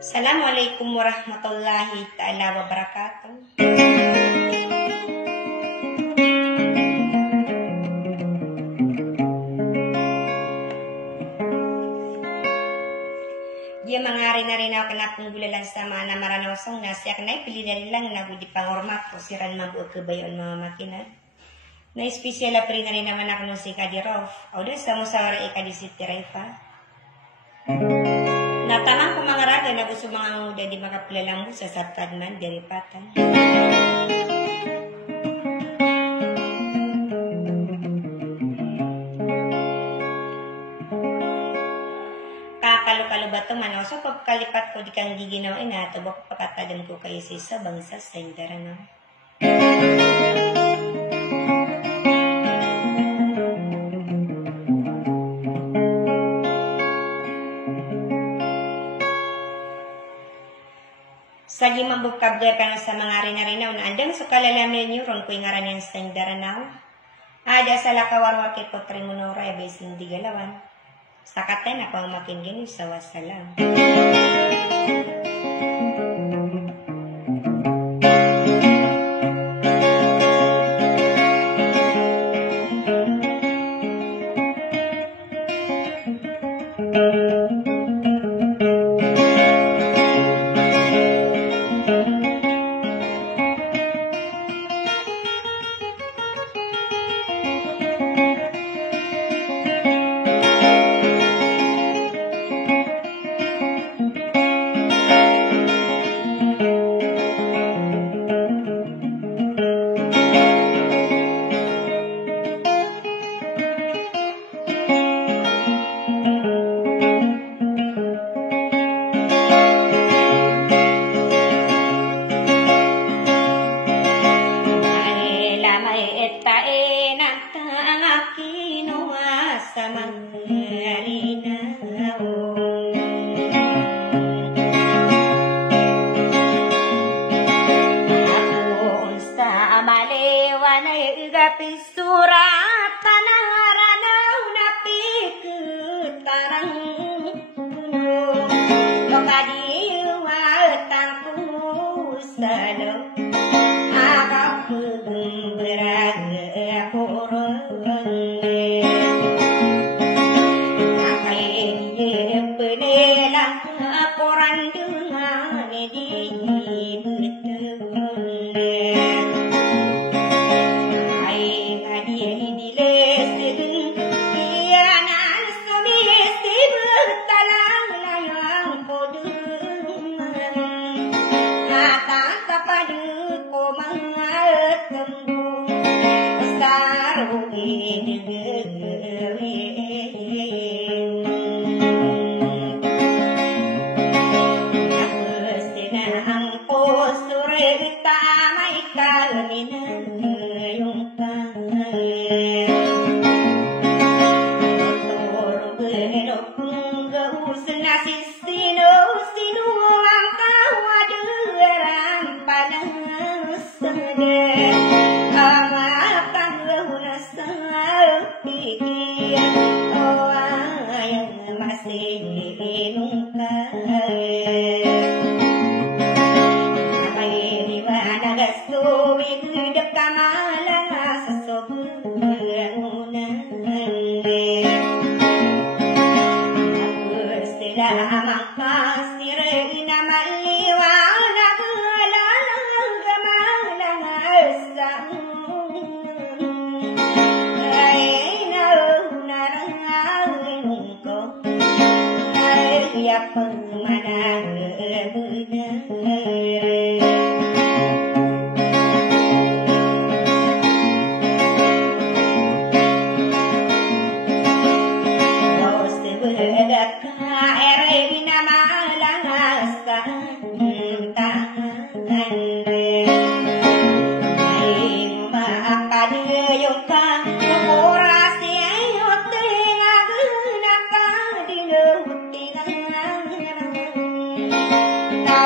Assalamualaikum warahmatullahi ta'ala wabarakatuh. Dia mangari na rin ako kanapong gulalan sa mga namaranawsong na siya kanay pilihan lang na budi pangormak o siran mabuo kabayon mga makinag. Na espesyal na rin na rin naman ako nung si Kadirof. O doon sa musawara ikadisitiray pa. Natamang ko mga raga na gusto mga muda di makapilalang mo sa saptad man, diripatan. Kakalo-kalo ba ito man? So, pagkalipat ko di kang giginawain na ito, baka pakatagan ko kayo sa bangsa sa indara na. Sagi mabukabler ka na sa mga rinarinaw na andang sa kalalaman niyo ron ko yung ngaran yan sa daranaw. Ada sa lakawarwar kay Potrimonora e besin di galawan. Sakatay na ko ang makinggan sa wasalam.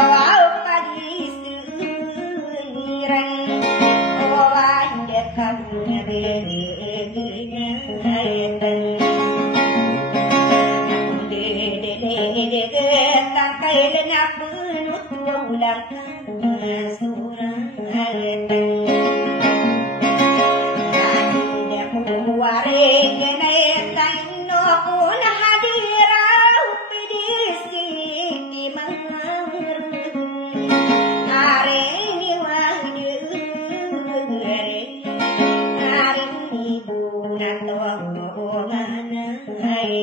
Wow. kailan na punot ulang suratan hindi ako waring ganayatan no ako na hadiraw pedisik di mangarun aring iwagyo aring ibu na tuwangan ay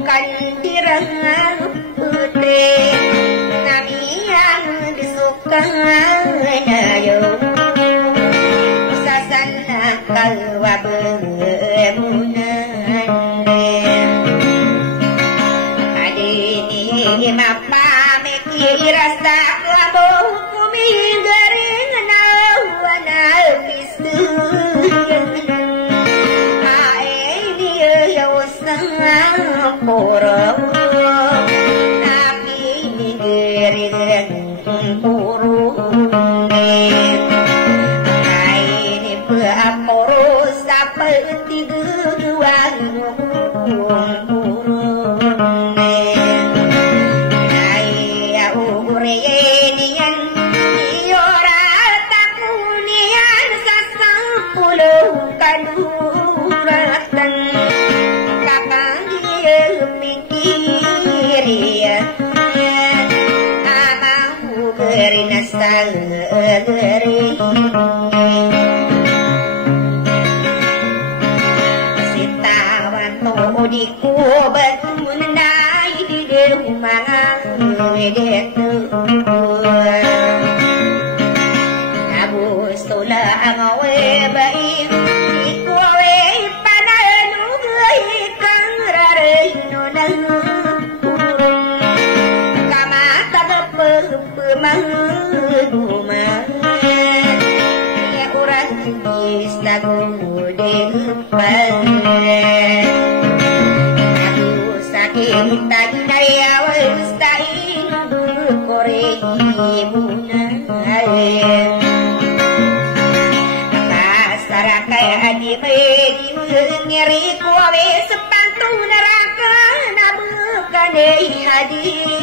bukan dirang putri nami yang disukai nayo sasana kalwa bemunan adini mapame kirasa labo kumi garing nawana pistu pura tapi mikirin purune ini beaporo seperti geduan puruneaya urenian iora takunian sasapuluh kaduratan sitawan to di kubat menai di rumah wedetu abus tola angawe baik ikowe pananu gai kang rare nonang pemang ya orang bis lagu depan aku sakit tadi daya ustain korek munai kasarakai adi medi ngeri kowe sepantu neraka nabukan hadi